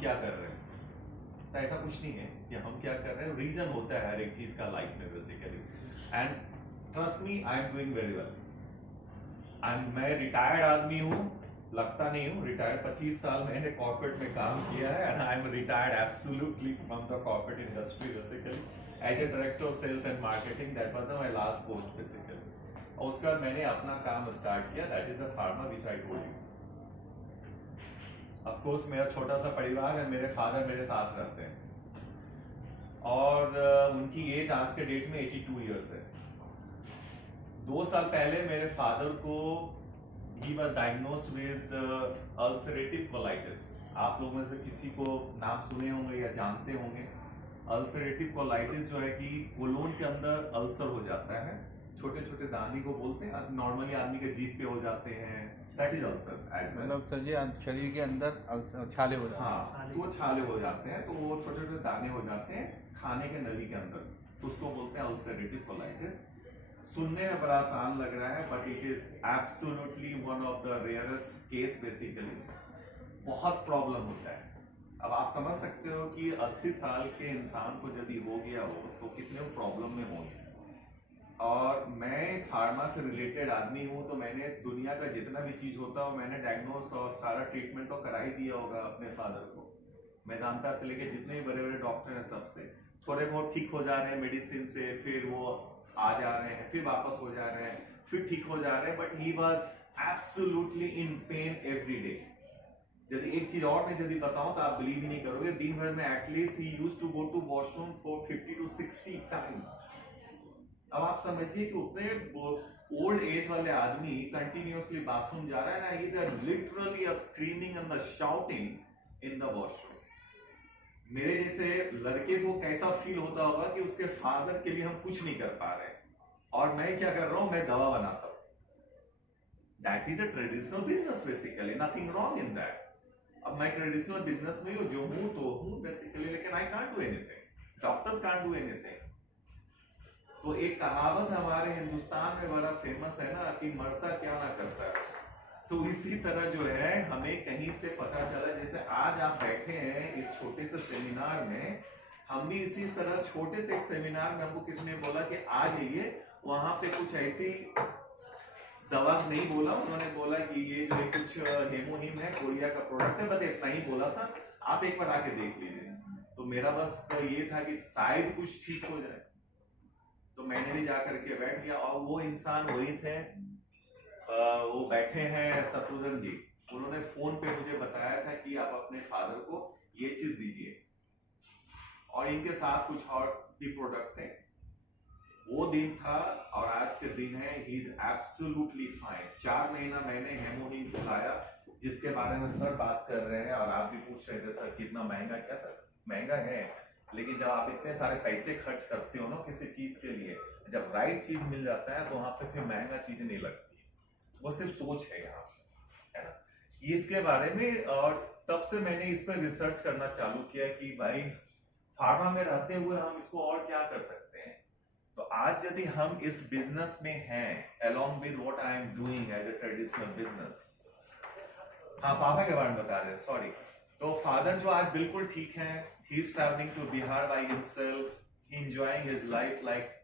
क्या कर रहे हैं। तो ऐसा कुछ नहीं है कि हम क्या कर रहे हैं, रीजन होता है हर एक चीज का लाइफ में basically. And trust me, I am doing very well. मैं रिटायर्ड आदमी हूँ, लगता नहीं हूँ रिटायर्ड। 25 साल मैंने कॉर्पोरेट में काम किया है and I am retired absolutely from the corporate industry basically as a director of sales and marketing. That was my last post basically. और उसके बाद मैंने अपना काम स्टार्ट किया, that is the pharma which I told you. Of course मेरा छोटा सा परिवार है, मेरे फादर मेरे साथ रहते हैं और उनकी एज आज के डेट में 82 इयर्स है। 2 साल पहले मेरे फादर को he was diagnosed with ulcerative colitis। आप लोग में से किसी को नाम सुने होंगे या जानते होंगे। अल्सरेटिव कोलाइटिस जो है कि कोलोन के अंदर अल्सर हो जाता है, छोटे छोटे दाने को बोलते हैं, नॉर्मली आदमी के जीभ पे हो जाते हैं, दैट इज अल्सर। मतलब सर जी शरीर के अंदर छाले हो जाते हैं। हाँ, तो छाले हो जाते हैं, तो वो छोटे छोटे दाने हो जाते हैं खाने के नली के अंदर, तो उसको बोलते हैं अल्सरेटिव कोलाइटिस। सुनने में बड़ा आसान लग रहा है but it is absolutely one of the rarest case basically. बहुत प्रॉब्लम होता है। अब आप समझ सकते हो कि 80 साल के इंसान को यदि हो गया हो तो कितने प्रॉब्लम में होंगे। और मैं फार्मा से रिलेटेड आदमी हूं, तो मैंने दुनिया का जितना भी चीज होता है मैंने डायग्नोस और सारा ट्रीटमेंट तो करा ही दिया होगा अपने फादर को। मेदांता से लेके जितने भी बड़े बड़े डॉक्टर हैं सबसे, थोड़े बहुत ठीक हो जा रहे हैं मेडिसिन से, फिर वो आ जा रहे हैं, फिर वापस हो जा रहे हैं, फिर ठीक हो जा रहे हैं, but he was absolutely in pen every day. यदि एक चीज और मैं यदि बताऊं तो आप बिलीव ही नहीं करोगे, दिन भर में at least he used to go to washroom for 50 to 60 times. अब आप समझिए कि उतने ओल्ड एज वाले आदमी कंटिन्यूअसली बाथरूम जा रहा है ना, he is literally screaming and shouting in the washroom. मेरे जैसे लड़के को कैसा फील होता होगा कि उसके फादर के लिए हम कुछ नहीं कर पा रहे, और मैं क्या कर रहा हूं, मैं दवा बनाता हूं। That is a traditional business basically, nothing wrong in that. अब मैं ट्रेडिशनल बिजनेस में जो हूं तो हूं बेसिकली, लेकिन I can't do anything, doctors can't do anything. तो एक कहावत हमारे हिंदुस्तान में बड़ा फेमस है ना कि मरता क्या ना करता है। तो इसी तरह जो है हमें कहीं से पता चला, जैसे आज आप बैठे हैं इस छोटे से सेमिनार में, हम भी इसी तरह छोटे से एक सेमिनार में हमको किसी ने बोला कि आ जाइए, वहां पे कुछ ऐसी दवा नहीं बोला, उन्होंने बोला कि ये जो है कुछ हेमोनिम है, कोरिया का प्रोडक्ट है, बस इतना ही बोला था, आप एक बार आके देख लीजिए। तो मेरा बस ये था कि शायद कुछ ठीक हो जाए, तो मैंने भी जाकर के बैठ गया। और वो इंसान वही थे, वो बैठे हैं शत्रुघ्न जी, उन्होंने फोन पे मुझे बताया था कि आप अपने फादर को ये चीज दीजिए, और इनके साथ कुछ और भी प्रोडक्ट थे। वो दिन था और आज के दिन है, ही इज एब्सोल्युटली फाइन। 4 महीना मैंने हेमोनिम खिलाया, जिसके बारे में सर बात कर रहे हैं, और आप भी पूछ रहे थे सर कितना महंगा, क्या था महंगा है, लेकिन जब आप इतने सारे पैसे खर्च करते हो ना किसी चीज के लिए, जब राइट चीज मिल जाता है तो वहां पे फिर महंगा चीज नहीं लगती। वो सिर्फ सोच है यहाँ है ना, इसके बारे में। और तब से मैंने इस पर रिसर्च करना चालू किया कि भाई फार्मा में रहते हुए हम इसको और क्या कर सकते हैं। तो आज यदि हम इस बिजनेस में हैं, along with what I am doing as a traditional business, हाँ पापा के बारे में बता रहे, सॉरी। तो फादर जो आज बिल्कुल ठीक हैं, he is traveling to Bihar by himself, he enjoying his life like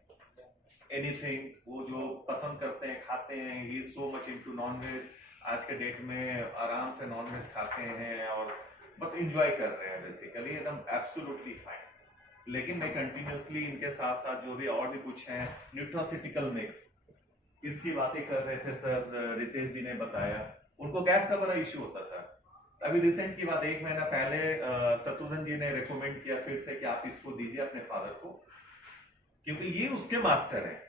anything, वो जो पसंद करते हैं खाते हैं, he is so much into non-veg, आज के डेट में आराम से नॉन-वेज खाते हैं और बस एंजॉय कर रहे हैं बेसिकली, एकदम एब्सोल्युटली फाइन। लेकिन मैं कंटिन्यूसली इनके साथ साथ जो भी और भी कुछ हैं, न्यूट्रासिटिकल मिक्स, इसकी बातें कर रहे थे सर, रितेश जी ने बताया, उनको गैस का बड़ा इश्यू होता था। अभी रिसेंट की बात, 1 महीना पहले शत्रुघ्न जी ने रिकमेंड किया फिर से कि आप इसको दीजिए अपने फादर को, क्योंकि ये उसके मास्टर हैं,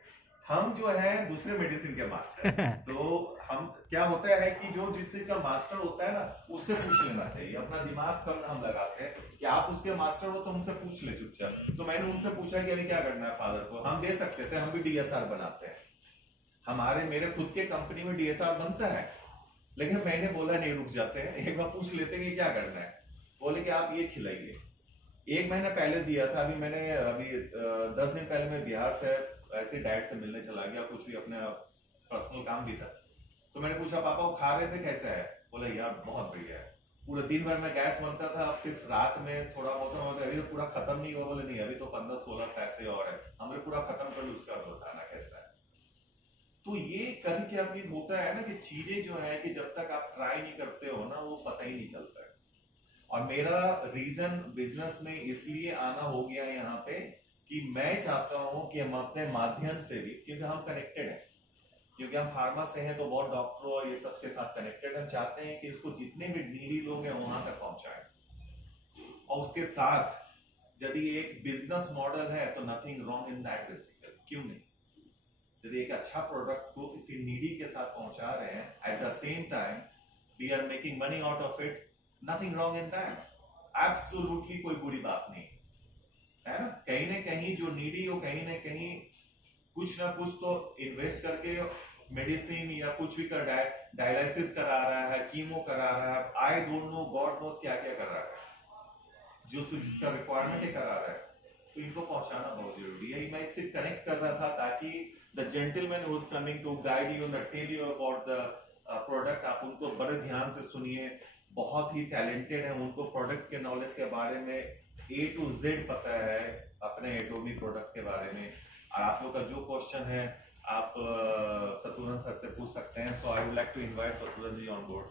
हम जो है दूसरे मेडिसिन के मास्टर। तो हम क्या होता है कि जो जिससे का मास्टर होता है ना, उससे पूछ लेना चाहिए, अपना दिमाग कम हम लगाते हैं कि आप उसके मास्टर हो तो उनसे पूछ ले चुपचाप। तो मैंने उनसे पूछा कि अभी क्या करना है फादर को, हम दे सकते थे, हम भी डीएसआर बनाते हैं, मेरे खुद के कंपनी में डीएसआर बनता है, लेकिन मैंने बोला नहीं, रुक जाते हैं, एक बार पूछ लेते हैं कि क्या करना है। बोले कि आप ये खिलाइए। 1 महीना पहले दिया था, अभी 10 दिन पहले मैं बिहार से ऐसे डैड से मिलने चला गया, कुछ भी अपने पर्सनल काम भी था। तो मैंने पूछा पापा वो खा रहे थे कैसा है, बोला यार बहुत बढ़िया है। पूरा दिन भर में गैस बनता था, अब सिर्फ रात में थोड़ा बहुत होता है। अभी तो पूरा खत्म नहीं हुआ, बोले नहीं अभी तो 15-16 सैसे और है, हमने पूरा खत्म कर लो, उसका बताना कैसा है। तो ये कभी क्या भी होता है ना कि चीजें जो है कि जब तक आप ट्राई नहीं करते हो ना वो पता ही नहीं चलता है। और मेरा रीजन बिजनेस में इसलिए आना हो गया यहाँ पे कि मैं चाहता हूँ कि हम अपने माध्यम से भी, क्योंकि हम कनेक्टेड हैं, क्योंकि हम फार्मा से हैं तो बहुत डॉक्टरों और ये सब के साथ कनेक्टेड, हम चाहते हैं कि इसको जितने भी नीडी लोग हैं वहां तक पहुंचाएं। और उसके साथ यदि एक बिजनेस मॉडल है तो nothing wrong in that basically, क्यों नहीं? यदि एक अच्छा प्रोडक्ट को किसी नीडी के साथ पहुंचा रहे हैं, at the same time we are making money out of it, nothing wrong in that, absolutely कोई बुरी बात नहीं है ना। कहीं ना कहीं जो नीडी हो कहीं ना कहीं कुछ ना कुछ तो इन्वेस्ट करके मेडिसिन या कुछ भी कर डायलिसिस करा रहा है, कीमो करा रहा है, I don't know, God knows क्या क्या कर रहा है, जो जिसका रिक्वायरमेंट है करा रहा है। तो इनको पहुंचाना बहुत जरूरी है। मैं इससे कनेक्ट कर रहा था ताकि the gentleman who is coming to guide you and tell you about the product, आप उनको बड़े ध्यान से सुनिए, बहुत ही टैलेंटेड है, उनको प्रोडक्ट के नॉलेज के बारे में A to Z पता है अपने एटोमी प्रोडक्ट के बारे में। और आप लोग का जो क्वेश्चन है आप शत्रुघ्न सर से पूछ सकते हैं। So I would like to invite Shatrughan ji on board.